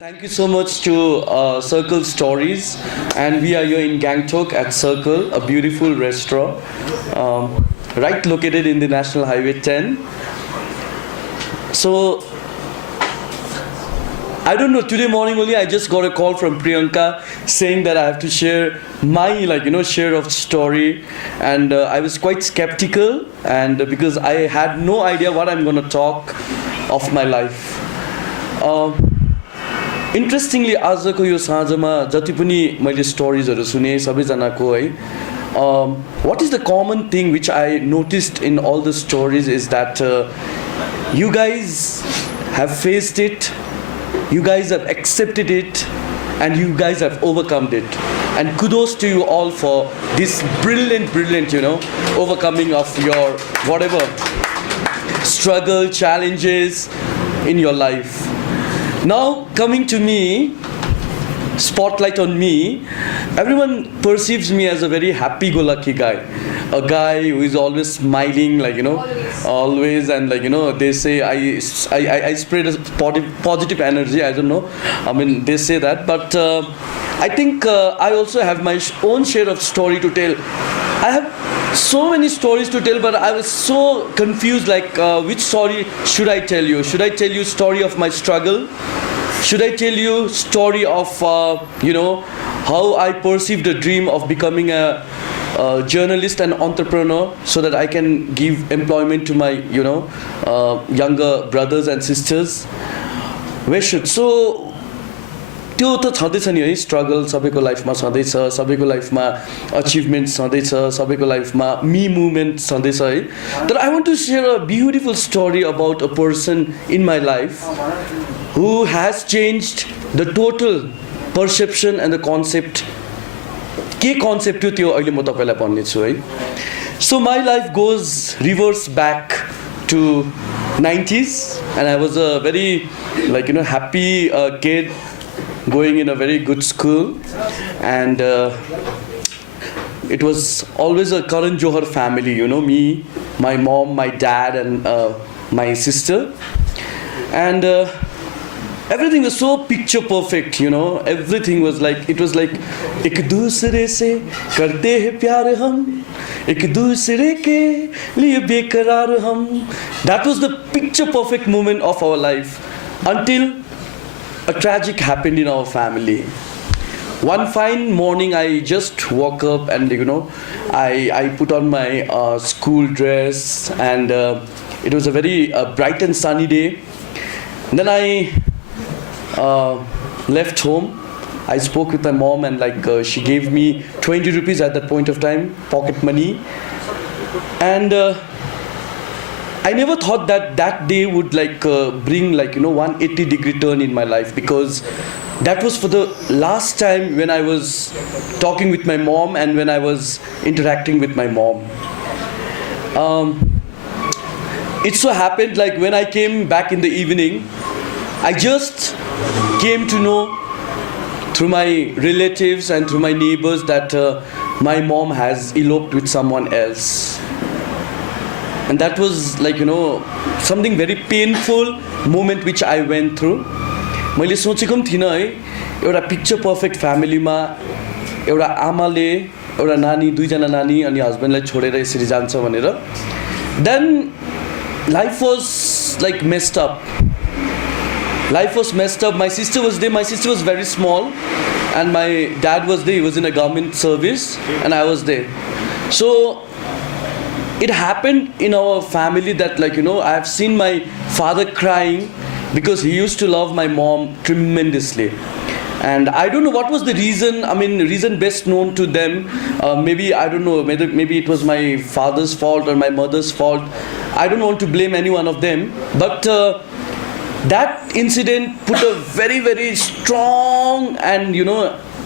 Thank you so much to Circle Stories, and we are here in Gangtok at Circle, a beautiful restaurant, right located in the National Highway 10. So I don't know. Today morning only, I just got a call from Priyanka saying that I have to share my share of story, and I was quite skeptical, and because I had no idea what I'm gonna talk of my life. Interestingly आजको यो साँझमा जति पनि मैले स्टोरिजहरू सुने सबैजनाको है what is the common thing which I noticed in all the stories is that you guys have faced it you guys have accepted it and you guys have overcome it, and kudos to you all for this brilliant overcoming of your whatever struggle challenges in your life. Now coming to me, spotlight on me, everyone perceives me as a very happy-go-lucky guy, a guy who is always smiling, always, and they say I spread a positive energy. I don't know, I mean, they say that, but I think I also have my own share of story to tell. I have so many stories to tell, but I was so confused, which story should I tell you? Should I tell you story of my struggle? Should I tell you story of how I perceived the dream of becoming a journalist and entrepreneur, so that I can give employment to my younger brothers and sisters? Where should so त्यो त छँदैछ नि है, struggle सबैको लाइफमा छँदैछ, सबैको लाइफमा अचिभमेन्ट छँदैछ, सबैको लाइफमा मी मुभमेन्ट छँदैछ है. तर I want to share a beautiful story about a person in my life who has changed the total perception and the concept. के कन्सेप्ट हो त्यो अहिले म तपाईँलाई भन्नेछु है. So my life goes reverse back to 90s, and I was a very happy kid, going in a very good school, and it was always a Karan Johar family, me, my mom, my dad, and my sister, and everything was so picture perfect, everything was like, it was like ek dusre se karte hain pyar hum, ek dusre ke liye beqarar hum. That was the picture perfect moment of our life, until a tragic happened in our family. One fine morning, I just woke up, and I put on my school dress, and it was a very bright and sunny day. And then I left home. I spoke with my mom, and she gave me 20 rupees at that point of time, pocket money, and I never thought that day would bring 180-degree turn in my life, because that was for the last time when I was talking with my mom and when I was interacting with my mom. It so happened when I came back in the evening, I just came to know through my relatives and through my neighbors that my mom has eloped with someone else. And that was something very painful moment which I went through. मैले सोचेको पनि थिइनँ है, एउटा picture perfect फ्यामिलीमा एउटा आमाले एउटा नानी, दुईजना नानी अनि हस्बेन्डलाई छोडेर यसरी जान्छ भनेर. Then life was messed up. Life was messed up. My sister was there. My sister was very small, and my dad was there. He was in a government service, and I was there. So it happened in our family that I have seen my father crying, because he used to love my mom tremendously, and I don't know what was the reason. I mean, reason best known to them. Maybe I don't know, maybe it was my father's fault or my mother's fault. I don't want to blame any one of them, but that incident put a very, very strong and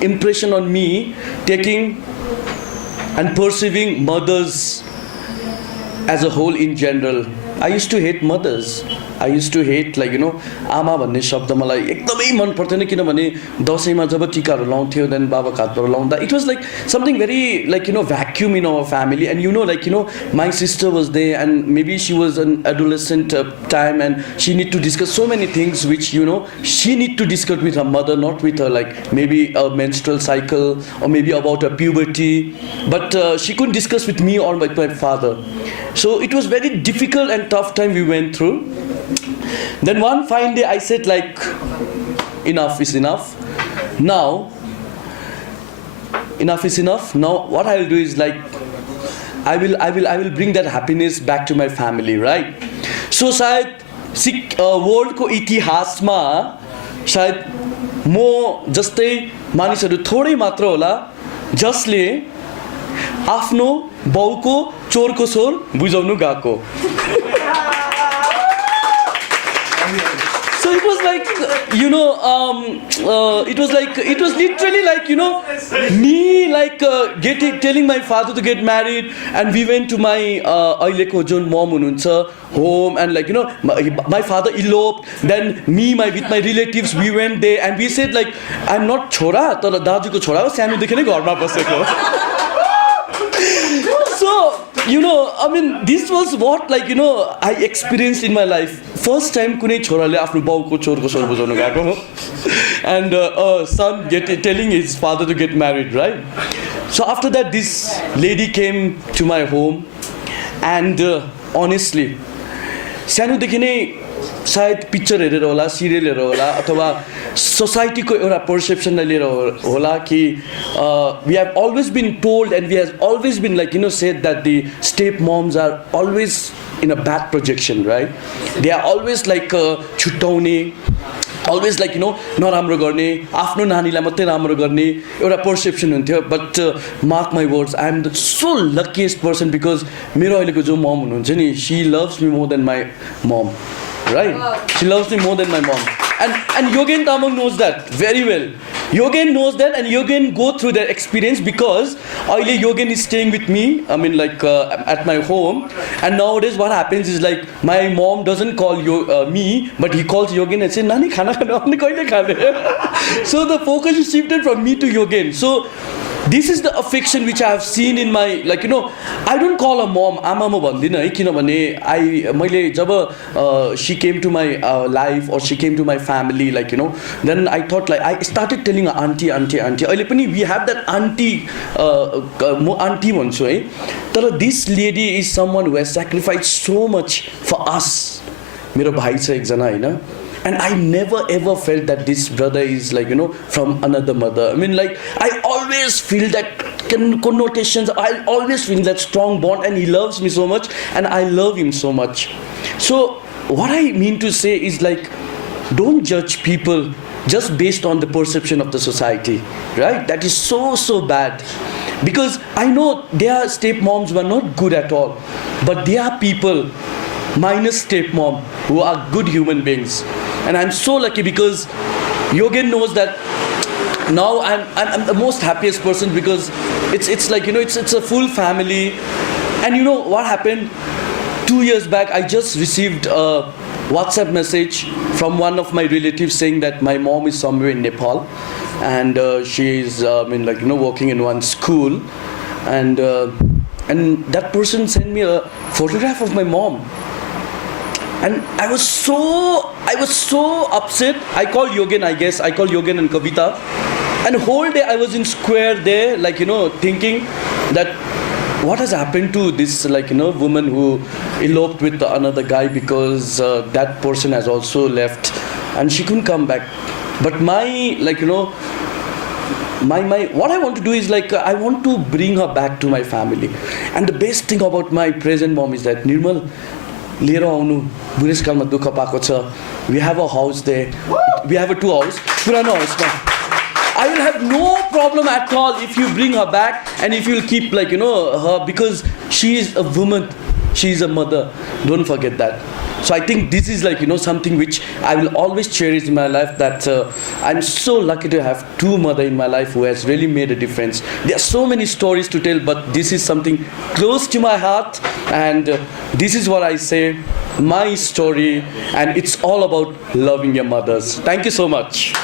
impression on me, taking and perceiving mothers as a whole in general. I used to hate mothers. I use to hate like आमा भन्ने शब्द मलाई एकदमै मन पर्थेन किनभने दसैँमा जब टिकाहरू लाउँथ्यो देन बाबाको हातबाट लाउँदा it was like something very like vacuum in our family and like my sister was there and maybe she was an adolescent time and she need to discuss so many things which she need to discuss with her mother, not with her like maybe a menstrual cycle or maybe about her puberty, but she couldn't discuss with me or with my father. So it was very difficult and tough time we went through. Then one fine day I said like enough is enough. Now enough is enough. Now what I will do is like I will bring that happiness back to my family, right? So सायद वर्ल्डको इतिहासमा सायद म जस्तै मानिसहरू थोरै मात्र होला जसले आफ्नो बाउको चोरको स्वर बुझाउनु गएको. So it was like it was literally like me like telling my father to get married, and we went to my aileko juन mom hununcha home, and like my father eloped, then with my relatives we went there and we said like I'm not chora tara dajuko chora ho, सानो देखि नै घरमा बसेको. So I mean this was what like I experienced in my life. First time कुनै छोराले आफ्नो बाउको चोरको स्वर बुझाउनु गएको हो, and son telling his father to get married, right? So after that this lady came to my home, and honestly सानोदेखि नै सायद पिक्चर हेरेर होला, सिरियल हेरेर होला, अथवा सोसाइटीको एउटा पर्सेप्सनलाई लिएर होला कि we have always been told and we have always been like said that the step moms are always in a bad projection, right? They are always like छुट्याउने, always like नराम्रो गर्ने, आफ्नो नानीलाई मात्रै राम्रो गर्ने एउटा पर्सेप्सन हुन्थ्यो. But mark my words, I am the so luckiest person because मेरो अहिलेको जो मम हुनुहुन्छ नि, सी लभ्स मी मोर देन माई मम, right? She loves me more than my mom. And Yogen Tamang knows that very well. Yogen knows that, and Yogen go through that experience because earlier Yogen is staying with me, I mean like at my home, and nowadays what happens is like my mom doesn't call me, but he calls Yogen and says, Nani khana khana apne kaile khane. So the focus is shifted from me to Yogen. So this is the affection which I have seen in my like I don't call her mom आमा म भन्दिन है, किनभने मैले जब she came to my life or she came to my family like then I thought like I started telling her auntie अहिले पनि we have that auntie म auntie भन्छु है, तर this lady is someone who has sacrificed so much for us. मेरो भाइ छ एकजना हैन, and I never ever felt that this brother is like from another mother. I mean like I always feel that connotations, I always feel that strong bond, and he loves me so much and I love him so much. So what I mean to say is like don't judge people just based on the perception of the society, right? That is so bad, because I know their stepmoms were not good at all, but there are people minus stepmom who are good human beings. And I'm so lucky because Yogen knows that now I'm the most happiest person, because it's like it's a full family. And what happened 2 years back, I just received a WhatsApp message from one of my relatives saying that my mom is somewhere in Nepal, and she is working in one school, and that person sent me a photograph of my mom. And I was so upset. I called Yogen, I guess. I called Yogen and Kavita. And the whole day I was in square there, like, thinking that what has happened to this, like, woman who eloped with another guy, because that person has also left and she couldn't come back. But my, like, my what I want to do is like I want to bring her back to my family. And the best thing about my present mom is that Nirmal, लिएर आउनु बुढेसकालमा दुःख पाएको छ. We have a house there. We have a 2 house, पुरानो हाउसमा. I will have no problem at all if you bring her back and if you'll keep like her, because she is a woman, she is a mother. Don't forget that. So I think this is like something which I will always cherish in my life, that I'm so lucky to have 2 mothers in my life who has really made a difference. There are so many stories to tell, but this is something close to my heart, and this is what I say. my story, and it's all about loving your mothers. Thank you so much.